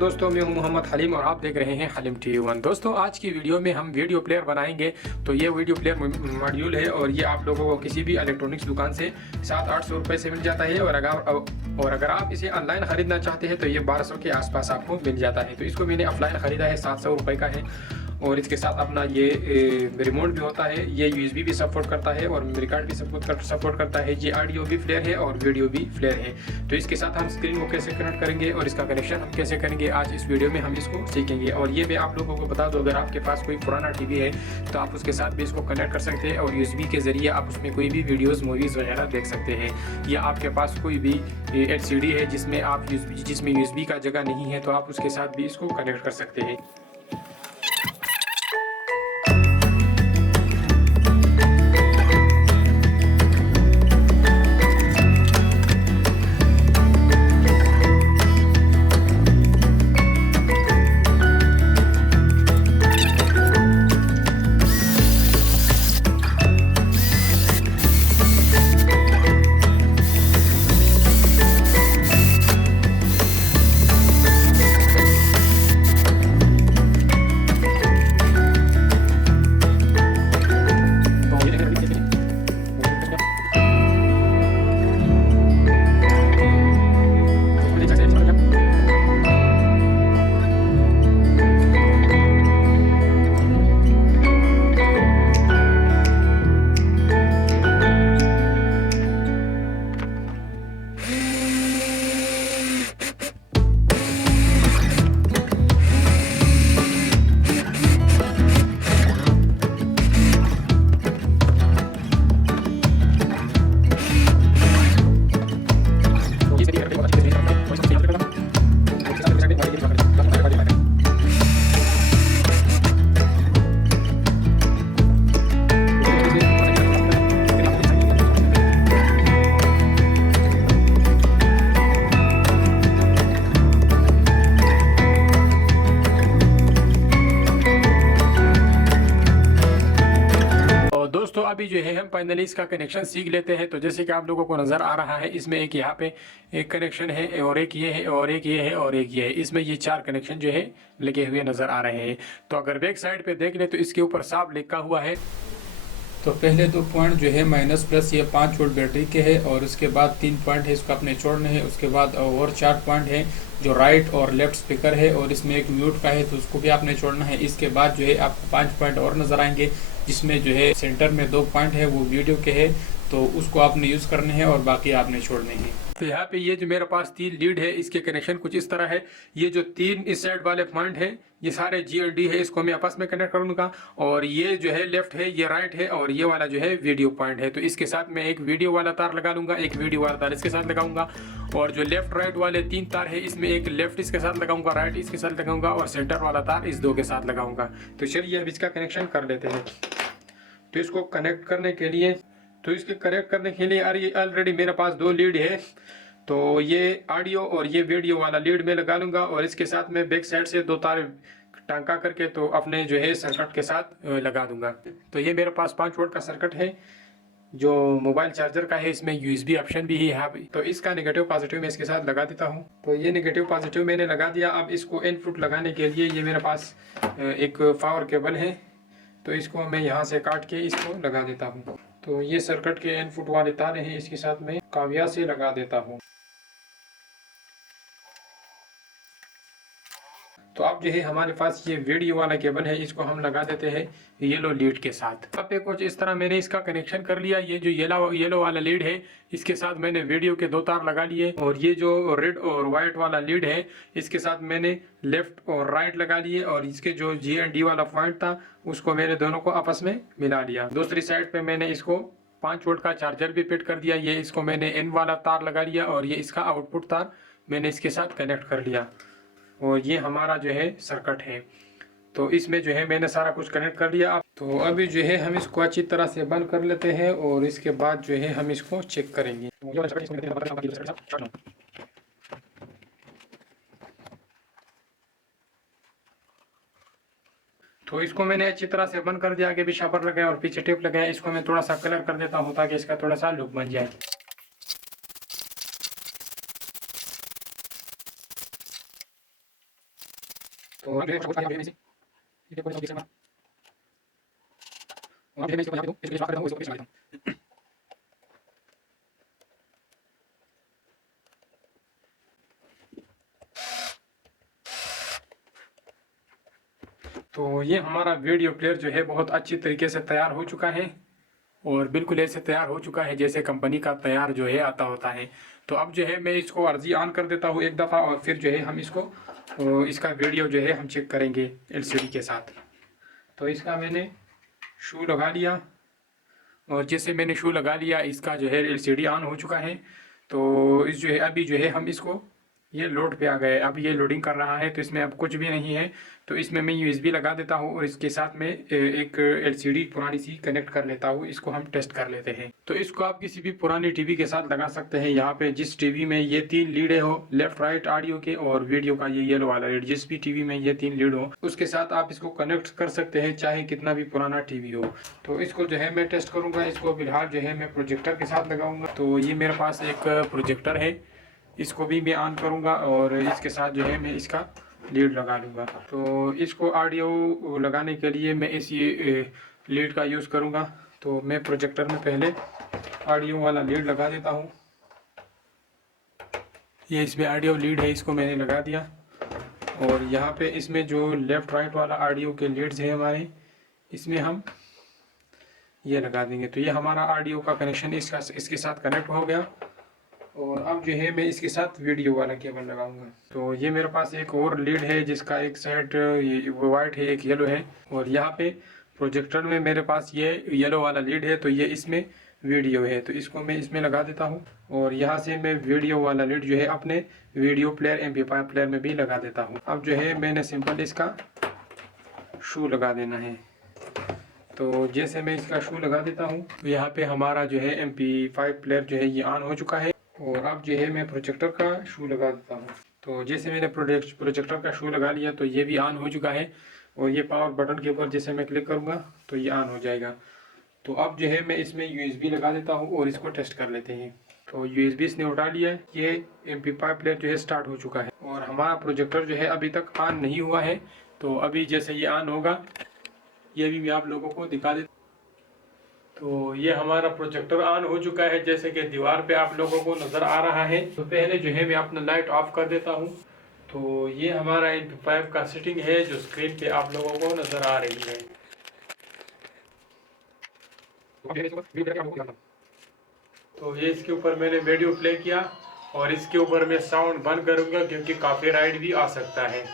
दोस्तों, मैं हूं मोहम्मद हलीम और आप देख रहे हैं हलीम टी1। दोस्तों, आज की वीडियो में हम वीडियो प्लेयर बनाएंगे। तो ये वीडियो प्लेयर मॉड्यूल है और ये आप लोगों को किसी भी इलेक्ट्रॉनिक्स दुकान से 700-800 रुपये से मिल जाता है। और अगर आप इसे ऑनलाइन ख़रीदना चाहते हैं तो ये 1200 के आसपास आपको मिल जाता है। तो इसको मैंने ऑफलाइन ख़रीदा है, 700 रुपये का है। और इसके साथ अपना ये रिमोट भी होता है, ये USB भी सपोर्ट करता है और मेमोरी कार्ड भी सपोर्ट करता है। ये ऑडियो भी फ्लेयर है और वीडियो भी फ्लेयर है। तो इसके साथ हम स्क्रीन को कैसे कनेक्ट करेंगे और इसका कनेक्शन हम कैसे करेंगे, आज इस वीडियो में हम इसको सीखेंगे। और ये मैं आप लोगों को बता दूं, अगर आपके पास कोई पुराना टीवी है तो आप उसके साथ भी इसको कनेक्ट कर सकते हैं और USB के ज़रिए आप उसमें कोई भी वीडियोज़ मूवीज़ वगैरह देख सकते हैं। या आपके पास कोई भी LCD है जिसमें USB का जगह नहीं है तो आप उसके साथ भी इसको कनेक्ट कर सकते हैं। दोस्तों, अभी जो है हम फाइनली इसका कनेक्शन सीख लेते हैं। तो जैसे कि आप लोगों को नज़र आ रहा है, इसमें एक यहाँ पे एक कनेक्शन है और एक ये है और एक ये है और एक ये है। इसमें ये 4 कनेक्शन जो है लगे हुए नज़र आ रहे हैं। तो अगर बैक साइड पे देख ले तो इसके ऊपर साफ लिखा हुआ है। तो पहले 2 पॉइंट जो है माइनस प्लस ये 5 वोल्ट बैटरी के है और उसके बाद 3 पॉइंट है, इसको अपने छोड़ने हैं। उसके बाद और 4 पॉइंट है जो राइट और लेफ्ट स्पीकर है और इसमें एक म्यूट का है तो उसको भी आपने छोड़ना है। इसके बाद जो है आपको 5 पॉइंट और नज़र आएंगे, जिसमें जो है सेंटर में 2 पॉइंट है वो वीडियो के है, तो उसको आपने यूज़ करने हैं और बाकी आपने छोड़ने हैं। तो यहाँ पे ये जो मेरे पास 3 लीड है, इसके कनेक्शन कुछ इस तरह है। ये जो 3 इस साइड वाले पॉइंट है ये सारे G&D है, इसको मैं आपस में कनेक्ट करूँगा। और ये जो है लेफ्ट है, ये राइट है और ये वाला जो है वीडियो पॉइंट है। तो इसके साथ मैं एक वीडियो वाला तार लगा लूँगा, एक वीडियो वाला तार इसके साथ लगाऊंगा। और जो लेफ्ट राइट वाले 3 तार है, इसमें एक लेफ्ट इसके साथ लगाऊंगा, राइट इसके साथ लगाऊंगा और सेंटर वाला तार इस 2 के साथ लगाऊंगा। तो चलिए अब इसका कनेक्शन कर लेते हैं। तो इसको कनेक्ट करने के लिए ऑलरेडी मेरे पास 2 लीड है। तो ये ऑडियो और ये वीडियो वाला लीड में लगा लूँगा और इसके साथ मैं बैक साइड से 2 तार टांका करके तो अपने जो है सर्किट के साथ लगा दूंगा। तो ये मेरे पास 5 वोल्ट का सर्किट है जो मोबाइल चार्जर का है। इसमें USB ऑप्शन भी है यहाँ पे। तो इसका नेगेटिव पॉजिटिव मैं इसके साथ लगा देता हूँ। तो ये नेगेटिव पॉजिटिव मैंने लगा दिया। अब इसको इनपुट लगाने के लिए ये मेरे पास एक पावर केबल है, तो इसको मैं यहाँ से काट के इसको लगा देता हूँ। तो ये सर्किट के इनपुट वाले तार हैं, इसके साथ मैं काविया से लगा देता हूँ। तो अब जो है हमारे पास ये वीडियो वाला केबल है, इसको हम लगा देते हैं येलो लीड के साथ। अब एक कुछ इस तरह मैंने इसका कनेक्शन कर लिया। ये जो येलो वाला लीड है, इसके साथ मैंने वीडियो के 2 तार लगा लिए। और ये जो रेड और वाइट वाला लीड है, इसके साथ मैंने लेफ्ट और राइट लगा लिए। और इसके जो G&D वाला पॉइंट था उसको मैंने दोनों को आपस में मिला लिया। दूसरी साइड पे मैंने इसको 5 वोल्ट का चार्जर भी फिट कर दिया। ये इसको मैंने N वाला तार लगा लिया और ये इसका आउटपुट तार मैंने इसके साथ कनेक्ट कर लिया। और ये हमारा जो है सर्किट है। तो इसमें जो है मैंने सारा कुछ कनेक्ट कर लिया। तो अभी जो है हम इसको अच्छी तरह से बंद कर लेते हैं और इसके बाद जो है हम इसको चेक करेंगे। तो इसको मैंने अच्छी तरह से बंद कर दिया। आगे भी शापर लगाया और पीछे टेप लगाया। इसको मैं थोड़ा सा कलर कर देता हूँ ताकि इसका थोड़ा सा लुक बन जाए। तो अब जो है कुछ यहाँ पे इसे ये देखो इसको देखना। और अब जो है मैं इसको यहाँ पे दूँ, इसको बात करता हूँ, इसको पेस्ट लगा देता हूँ। तो ये हमारा वीडियो प्लेयर जो है बहुत अच्छी तरीके से तैयार हो चुका है और बिल्कुल ऐसे तैयार हो चुका है जैसे कंपनी का तैयार जो है आता होता है। तो अब जो है मैं इसको अर्जी ऑन कर देता हूँ एक दफ़ा और फिर जो है हम इसको इसका वीडियो जो है हम चेक करेंगे एलसीडी के साथ। तो इसका मैंने शू लगा लिया और जैसे मैंने शू लगा लिया इसका जो है एलसीडी ऑन हो चुका है। तो इस जो है अभी जो है हम इसको ये लोड पे आ गए, अब ये लोडिंग कर रहा है तो इसमें अब कुछ भी नहीं है। तो इसमें मैं यूएसबी लगा देता हूँ और इसके साथ में एक एलसीडी पुरानी सी कनेक्ट कर लेता हूँ, इसको हम टेस्ट कर लेते हैं। तो इसको आप किसी भी पुरानी टीवी के साथ लगा सकते हैं। यहाँ पे जिस टीवी में ये 3 लीड हो, लेफ्ट राइट ऑडियो के और वीडियो का ये येलो वाला लीड, जिस भी टीवी में ये 3 लीड हो उसके साथ आप इसको कनेक्ट कर सकते हैं, चाहे कितना भी पुराना टीवी हो। तो इसको जो है मैं टेस्ट करूँगा, इसको फिलहाल जो है मैं प्रोजेक्टर के साथ लगाऊंगा। तो ये मेरे पास एक प्रोजेक्टर है, इसको भी मैं ऑन करूंगा और इसके साथ जो है मैं इसका लीड लगा लूँगा। तो इसको ऑडियो लगाने के लिए मैं इस लीड का यूज़ करूंगा। तो मैं प्रोजेक्टर में पहले ऑडियो वाला लीड लगा देता हूं। ये इसमें ऑडियो लीड है, इसको मैंने लगा दिया और यहाँ पे इसमें जो लेफ़्ट राइट वाला ऑडियो के लीड्स है हमारे, इसमें हम ये लगा देंगे। तो ये हमारा ऑडियो का कनेक्शन इसके साथ कनेक्ट हो गया और अब जो है मैं इसके साथ वीडियो वाला केबल लगाऊंगा। तो ये मेरे पास एक और लीड है जिसका एक साइड वाइट है, एक येलो है और यहाँ पे प्रोजेक्टर में मेरे पास ये येलो वाला लीड है, तो ये इसमें वीडियो है। तो इसको मैं इसमें लगा देता हूँ और यहाँ से मैं वीडियो वाला लीड जो है अपने वीडियो प्लेयर MP5 प्लेयर में भी लगा देता हूँ। अब जो है मैंने सिंपल इसका शू लगा देना है। तो जैसे मैं इसका शू लगा देता हूँ तो यहाँ पे हमारा जो है MP5 प्लेयर जो है ये ऑन हो चुका है और अब जो है मैं प्रोजेक्टर का शू लगा देता हूँ। तो जैसे मैंने प्रोजेक्टर का शू लगा लिया तो ये भी ऑन हो चुका है और ये पावर बटन के ऊपर जैसे मैं क्लिक करूँगा तो ये ऑन हो जाएगा। तो अब जो है मैं इसमें USB लगा देता हूँ और इसको टेस्ट कर लेते हैं। तो USB इसने उठा लिया है, ये MP5 प्लेयर जो है स्टार्ट हो चुका है और हमारा प्रोजेक्टर जो है अभी तक ऑन नहीं हुआ है। तो अभी जैसे ये ऑन होगा ये भी मैं आप लोगों को दिखा देता। तो ये हमारा प्रोजेक्टर ऑन हो चुका है जैसे कि दीवार पे आप लोगों को नज़र आ रहा है। तो पहले जो है मैं अपना लाइट ऑफ कर देता हूँ। तो ये हमारा MP5 का सेटिंग है जो स्क्रीन पे आप लोगों को नज़र आ रही है। तो ये इसके ऊपर मैंने वीडियो प्ले किया और इसके ऊपर मैं साउंड बंद करूँगा क्योंकि कॉपीराइट भी आ सकता है।